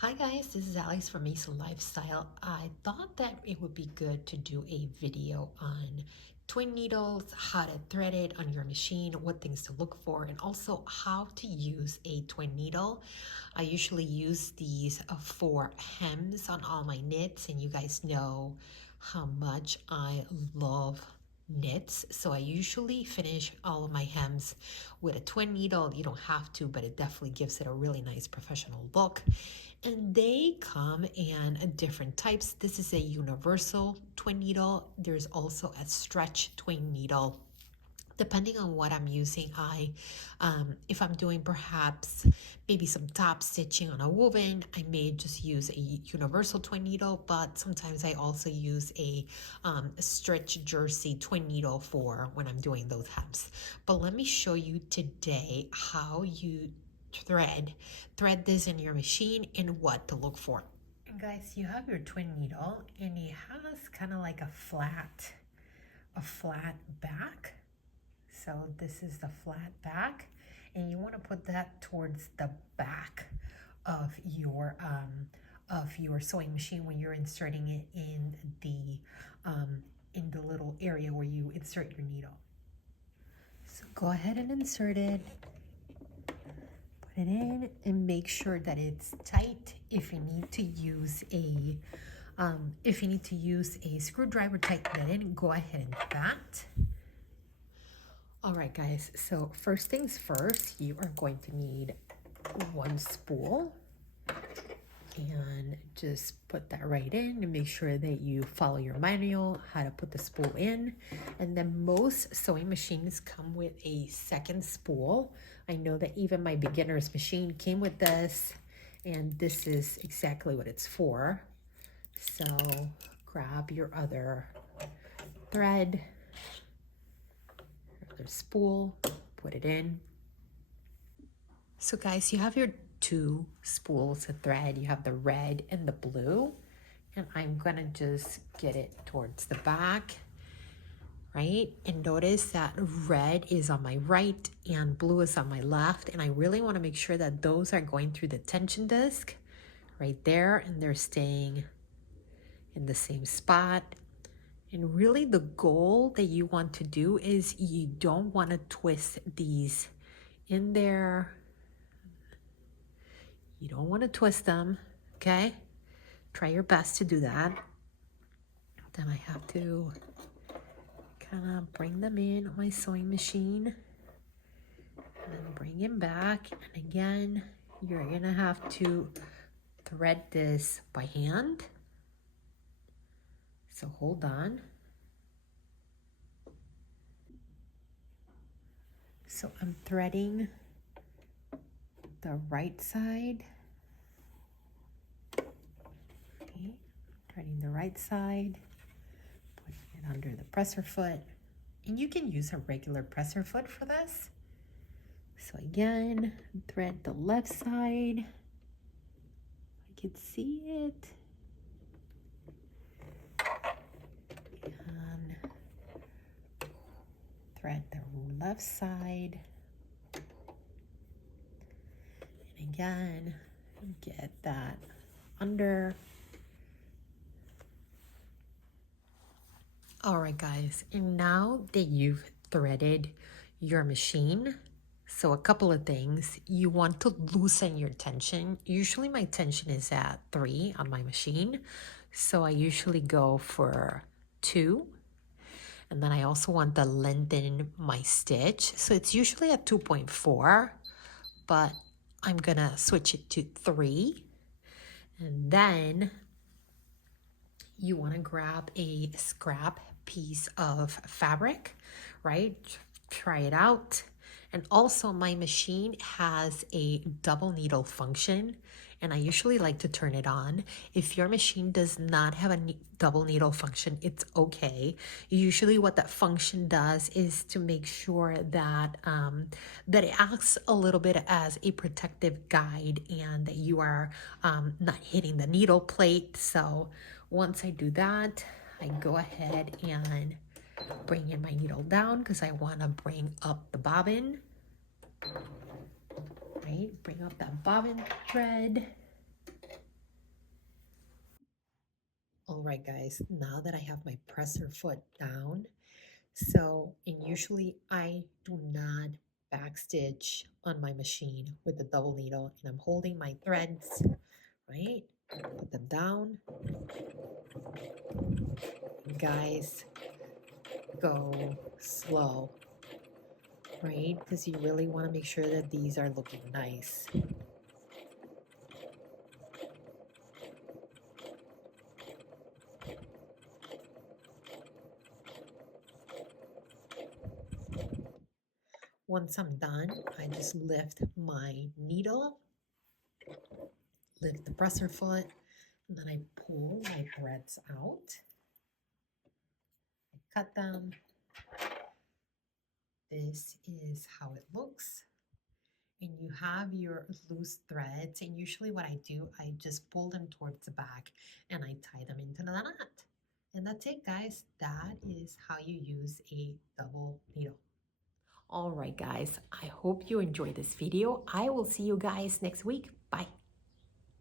Hi guys, this is Alex from Mason Lifestyle. I thought that it would be good to do a video on twin needles, how to thread it on your machine, what things to look for, and also how to use a twin needle. I usually use these for hems on all my knits, and you guys know how much I love knits, so I usually finish all of my hems with a twin needle. You don't have to, but it definitely gives it a really nice professional look. And they come in different types. This is a universal twin needle. There's also a stretch twin needle. Depending on what I'm using, if I'm doing perhaps maybe some top stitching on a woven, I may just use a universal twin needle, but sometimes I also use a stretch jersey twin needle for when I'm doing those hems. But let me show you today how you thread this in your machine and what to look for. And guys, you have your twin needle and it has kind of like a flat back. So this is the flat back, and you want to put that towards the back of your sewing machine when you're inserting it in the little area where you insert your needle. So go ahead and insert it, put it in, and make sure that it's tight. If you need to use a screwdriver, tighten it in. Go ahead and do that. All right, guys, so first things first, you are going to need one spool, and just put that right in and make sure that you follow your manual how to put the spool in. And then most sewing machines come with a second spool. I know that even my beginner's machine came with this, and this is exactly what it's for. So grab your other thread, spool, put it in. So guys, you have your two spools of thread. You have the red and the blue, and I'm gonna just get it towards the back, right? And notice that red is on my right and blue is on my left, and I really want to make sure that those are going through the tension disc right there, and they're staying in the same spot. And really the goal that you want to do is you don't want to twist these in there. You don't want to twist them, okay? Try your best to do that. Then I have to kind of bring them in on my sewing machine and then bring them back. And again, you're gonna have to thread this by hand. So hold on. So I'm threading the right side. Okay, threading the right side, putting it under the presser foot. And you can use a regular presser foot for this. So again, thread the left side. I can see it. And thread the left side. And again, get that under. All right, guys, and now that you've threaded your machine, so a couple of things. You want to loosen your tension. Usually my tension is at 3 on my machine, so I usually go for 2. And then I also want to lengthen my stitch. So it's usually at 2.4, but I'm gonna switch it to 3. And then you wanna grab a scrap piece of fabric, right? Try it out. And also my machine has a double needle function, and I usually like to turn it on. If your machine does not have a double needle function, it's okay. Usually what that function does is to make sure that that it acts a little bit as a protective guide and that you are not hitting the needle plate. So once I do that, I go ahead and bring in my needle down because I want to bring up the bobbin. Right, bring up that bobbin thread. right, guys, now that I have my presser foot down, and usually I do not backstitch on my machine with the double needle, and I'm holding my threads, right? Put them down. Guys, go slow, right? Because you really want to make sure that these are looking nice. Once I'm done, I just lift my needle, lift the presser foot, and then I pull my threads out. I cut them. This is how it looks. And you have your loose threads, and usually what I do, I just pull them towards the back and I tie them into the knot. And that's it, guys. That is how you use a double needle. All right, guys, I hope you enjoyed this video. I will see you guys next week. Bye.